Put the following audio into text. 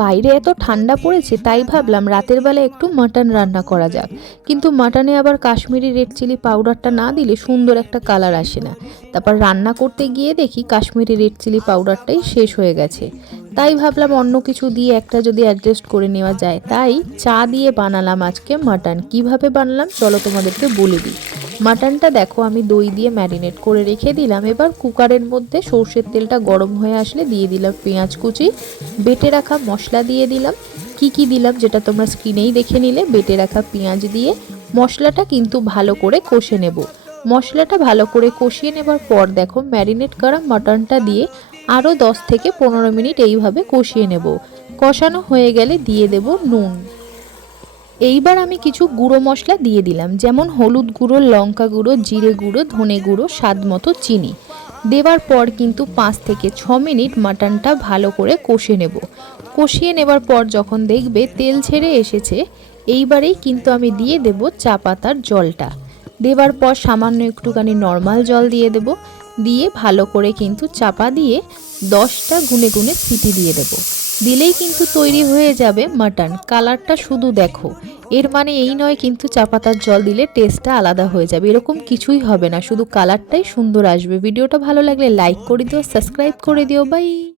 বাইরে এত ঠান্ডা পড়েছে, তাই ভাবলাম রাতের বেলা একটু মাটন রান্না করা যাক। কিন্তু মাটনে আবার কাশ্মীরি রেড চিলি পাউডারটা না দিলে সুন্দর একটা কালার আসে না। তারপর রান্না করতে গিয়ে দেখি কাশ্মীরি রেড চিলি পাউডারটাই শেষ হয়ে গেছে। তাই ভাবলাম অন্য কিছু দিয়ে একটা যদি অ্যাডজাস্ট করে নেওয়া যায়, তাই চা দিয়ে বানালাম আজকে মাটন। কিভাবে বানালাম চলো তোমাদেরকে বলে দিই। মাটনটা দেখো আমি দই দিয়ে ম্যারিনেট করে রেখে দিলাম। এবার কুকারের মধ্যে সর্ষের তেলটা গরম হয়ে আসলে দিয়ে দিলাম পেঁয়াজ কুচি, বেটে রাখা মশলা দিয়ে দিলাম। কি দিলাম যেটা তোমরা স্ক্রিনেই দেখে নিলে। বেটে রাখা পেঁয়াজ দিয়ে মশলাটা কিন্তু ভালো করে কষে নেব। মশলাটা ভালো করে কষিয়ে নেবার পর দেখো ম্যারিনেট করা মাটনটা দিয়ে আরও 10 থেকে 15 মিনিট এইভাবে কষিয়ে নেব। কষানো হয়ে গেলে দিয়ে দেব নুন। এইবার আমি কিছু গুঁড়ো মশলা দিয়ে দিলাম, যেমন হলুদ গুঁড়ো, লঙ্কা গুঁড়ো, জিরে গুঁড়ো, ধনে গুঁড়ো, স্বাদ মতো চিনি। দেওয়ার পর কিন্তু 5 থেকে 6 মিনিট মাটনটা ভালো করে কষে নেব। কষিয়ে নেবার পর যখন দেখবে তেল ছেড়ে এসেছে, এইবারেই কিন্তু আমি দিয়ে দেব চা পাতার জলটা। দেওয়ার পর সামান্য একটুখানি নর্মাল জল দিয়ে দেব। দিয়ে ভালো করে কিন্তু চাপা দিয়ে 10টা গুনে গুনে সিটি দিয়ে দেব। দিলেই কিন্তু তৈরি হয়ে যাবে মাটন। কালারটা শুধু দেখো, এর মানে এই নয় কিন্তু চা পাতার জল দিলে টেস্টটা আলাদা হয়ে যাবে, এরকম কিছুই হবে না, শুধু কালারটাই সুন্দর আসবে। ভিডিওটা ভালো লাগলে লাইক করে দিও, সাবস্ক্রাইব করে দিও। বাই।